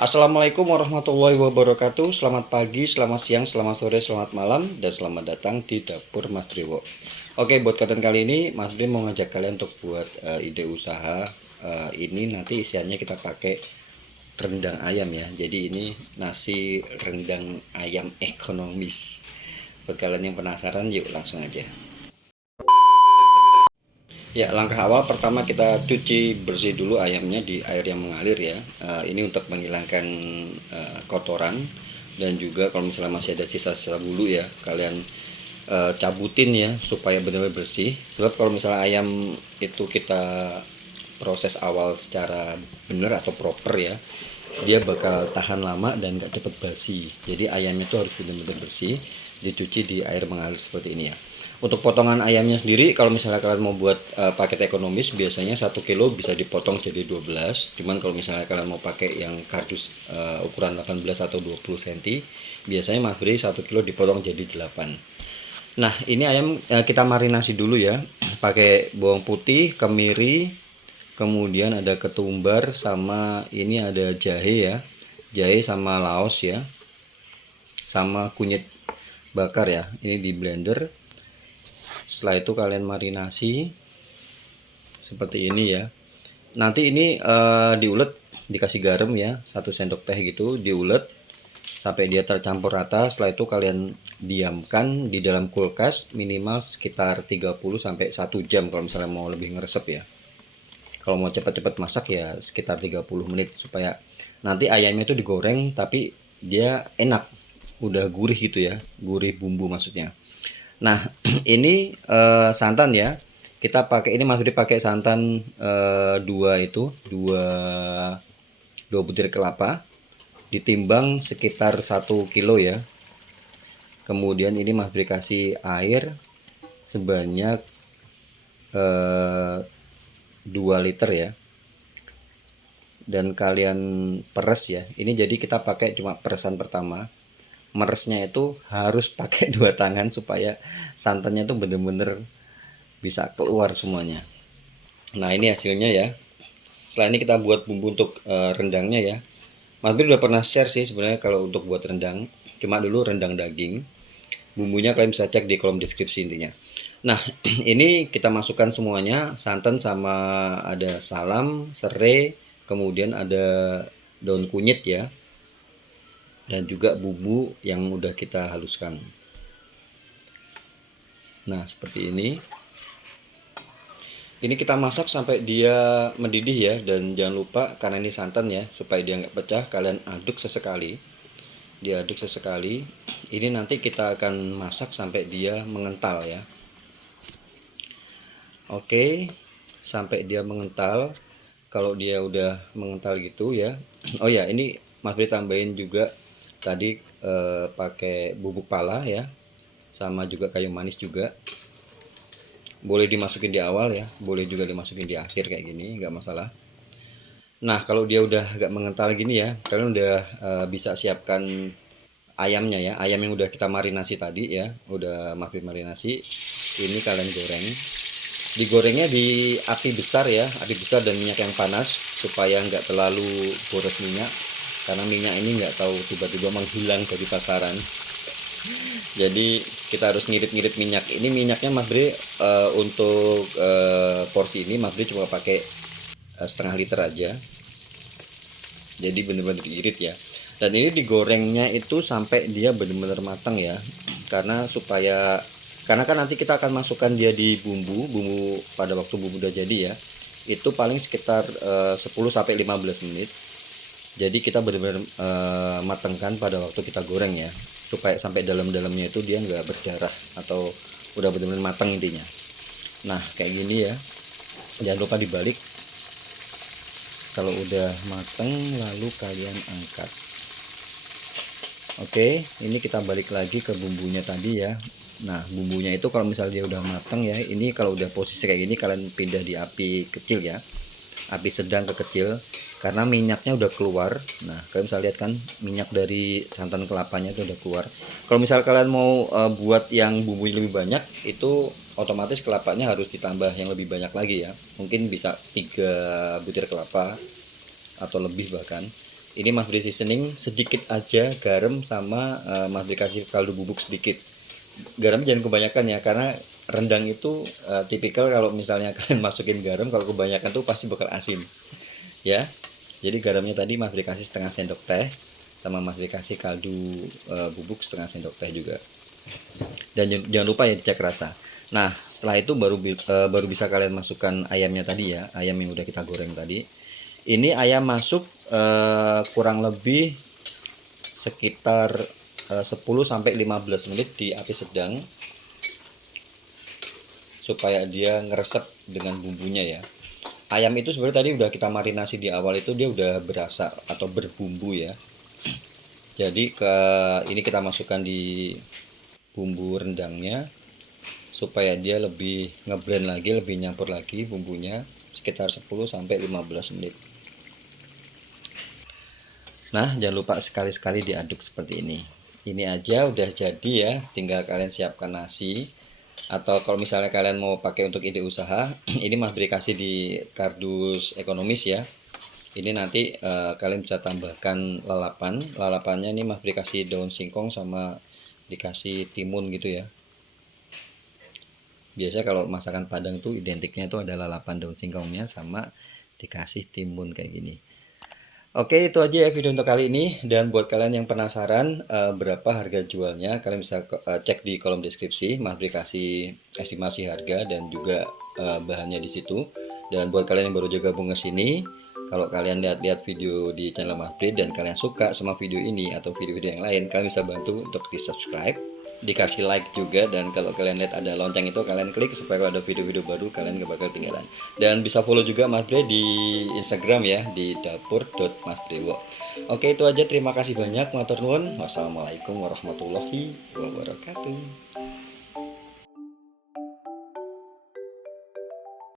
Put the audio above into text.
Assalamualaikum warahmatullahi wabarakatuh. Selamat pagi, selamat siang, selamat sore, selamat malam, dan selamat datang di dapur Mas Drewo. Oke, buat konten kali ini Mas Drewo mau ngajak kalian untuk buat ide usaha. Ini nanti isiannya kita pakai rendang ayam ya. Jadi ini nasi rendang ayam ekonomis. Buat kalian yang penasaran, yuk langsung aja. Ya, langkah awal pertama kita cuci bersih dulu ayamnya di air yang mengalir ya. Ini untuk menghilangkan kotoran, dan juga kalau misalnya masih ada sisa-sisa bulu ya, kalian cabutin ya supaya benar-benar bersih. Sebab kalau misalnya ayam itu kita proses awal secara benar atau proper ya, dia bakal tahan lama dan gak cepet basi. Jadi ayam itu harus benar-benar bersih, dicuci di air mengalir seperti ini ya. Untuk potongan ayamnya sendiri, kalau misalnya kalian mau buat paket ekonomis, biasanya 1 kilo bisa dipotong jadi 12. Cuman kalau misalnya kalian mau pakai yang kardus ukuran 18 atau 20 cm, biasanya Mas Bri 1 kilo dipotong jadi 8. Nah, ini ayam kita marinasi dulu ya. Pakai bawang putih, kemiri, kemudian ada ketumbar, sama ini ada jahe ya. Jahe sama laos ya. Sama kunyit bakar ya. Ini di blender. Setelah itu kalian marinasi seperti ini ya. Nanti ini diulet, dikasih garam ya, 1 sendok teh gitu, diulet sampai dia tercampur rata. Setelah itu kalian diamkan di dalam kulkas minimal sekitar 30 sampai 1 jam kalau misalnya mau lebih ngeresep ya. Kalau mau cepat-cepat masak ya sekitar 30 menit, supaya nanti ayamnya itu digoreng tapi dia enak, udah gurih gitu ya, gurih bumbu maksudnya. Nah, ini santan ya. Kita pakai ini Mas Budi pakai santan 2 butir kelapa, ditimbang sekitar 1 kilo ya. Kemudian ini Mas Budi kasih air sebanyak 2 liter ya. Dan kalian peres ya. Ini jadi kita pakai cuma peresan pertama. Meresnya itu harus pakai 2 tangan supaya santannya tuh bener-bener bisa keluar semuanya. Nah, ini hasilnya ya. Setelah ini kita buat bumbu untuk rendangnya ya. Mas Bir udah pernah share sih sebenarnya kalau untuk buat rendang, cuma dulu rendang daging. Bumbunya kalian bisa cek di kolom deskripsi intinya. Nah, ini kita masukkan semuanya, santan sama ada salam, serai, kemudian ada daun kunyit ya, dan juga bumbu yang udah kita haluskan. Nah, seperti ini. Ini kita masak sampai dia mendidih ya, dan jangan lupa karena ini santan ya, supaya dia nggak pecah, kalian aduk sesekali. Diaduk sesekali. Ini nanti kita akan masak sampai dia mengental ya. Oke, sampai dia mengental. Kalau dia udah mengental gitu ya. Oh ya, ini Mas Bri tambahin juga tadi pakai bubuk pala ya, sama juga kayu manis juga. Boleh dimasukin di awal ya, boleh juga dimasukin di akhir kayak gini, nggak masalah. Nah, kalau dia udah agak mengental gini ya, kalian udah bisa siapkan ayamnya ya. Ayam yang udah kita marinasi tadi ya, udah Mas Bri marinasi. Ini kalian goreng. Digorengnya di api besar ya, api besar dan minyak yang panas, supaya nggak terlalu boros minyak, karena minyak ini nggak tahu tiba-tiba menghilang dari pasaran. Jadi kita harus ngirit-ngirit minyak. Ini minyaknya Mas Bre untuk porsi ini Mas Bre cuma pakai setengah liter aja. Jadi benar-benar diirit ya. Dan ini digorengnya itu sampai dia benar-benar matang ya. Karena kan nanti kita akan masukkan dia di bumbu pada waktu bumbu udah jadi ya. Itu paling sekitar 10 sampai 15 menit. Jadi kita benar-benar matangkan pada waktu kita goreng ya, supaya sampai dalam-dalamnya itu dia nggak berdarah atau udah benar-benar matang intinya. Nah, kayak gini ya. Jangan lupa dibalik. Kalau udah matang lalu kalian angkat. Oke, ini kita balik lagi ke bumbunya tadi ya. Nah, bumbunya itu kalau misalnya dia udah matang ya, ini kalau udah posisi kayak gini kalian pindah di api kecil ya. Api sedang ke kecil, karena minyaknya udah keluar. Nah, kalian bisa lihat kan minyak dari santan kelapanya itu udah keluar. Kalau misal kalian mau buat yang bumbunya lebih banyak, itu otomatis kelapanya harus ditambah yang lebih banyak lagi ya. Mungkin bisa 3 butir kelapa atau lebih bahkan. Ini Mas Bre seasoning sedikit aja, garam sama Mas Bre kasih kaldu bubuk sedikit. Garam jangan kebanyakan ya, karena rendang itu tipikal kalau misalnya kalian masukin garam, kalau kebanyakan tuh pasti bakal asin ya. Jadi garamnya tadi Mas Bre kasih setengah sendok teh, sama Mas Bre kasih kaldu bubuk setengah sendok teh juga. Dan jangan lupa ya dicek rasa. Nah setelah itu baru bisa kalian masukkan ayamnya tadi ya, ayam yang udah kita goreng tadi. Ini ayam masuk kurang lebih sekitar 10-15 menit di api sedang supaya dia ngeresep dengan bumbunya ya. Ayam itu sebenarnya tadi udah kita marinasi di awal, itu dia udah berasa atau berbumbu ya. Jadi ini kita masukkan di bumbu rendangnya supaya dia lebih ngeblend lagi, lebih nyampur lagi bumbunya sekitar 10-15 menit. Nah jangan lupa sekali-sekali diaduk seperti ini. Ini aja udah jadi ya, tinggal kalian siapkan nasi. Atau kalau misalnya kalian mau pakai untuk ide usaha, ini Mas Bre kasih di kardus ekonomis ya. Ini nanti kalian bisa tambahkan lalapannya ini Mas Bre kasih daun singkong sama dikasih timun gitu ya. Biasanya kalau masakan Padang tuh identiknya itu ada lalapan daun singkongnya sama dikasih timun kayak gini. Oke, itu aja ya video untuk kali ini. Dan buat kalian yang penasaran berapa harga jualnya, kalian bisa cek di kolom deskripsi. Mas Bre kasih estimasi harga dan juga bahannya di situ. Dan buat kalian yang baru juga gabung ke sini, kalau kalian lihat-lihat video di channel Mas Bre dan kalian suka sama video ini atau video-video yang lain, kalian bisa bantu untuk di subscribe, dikasih like juga, dan kalau kalian lihat ada lonceng itu kalian klik supaya kalau ada video-video baru kalian gak bakal ketinggalan. Dan bisa follow juga Mas Bre di Instagram ya, di dapur.masbrewo. Oke, itu aja, terima kasih banyak, matur nuwun. Wassalamualaikum warahmatullahi wabarakatuh.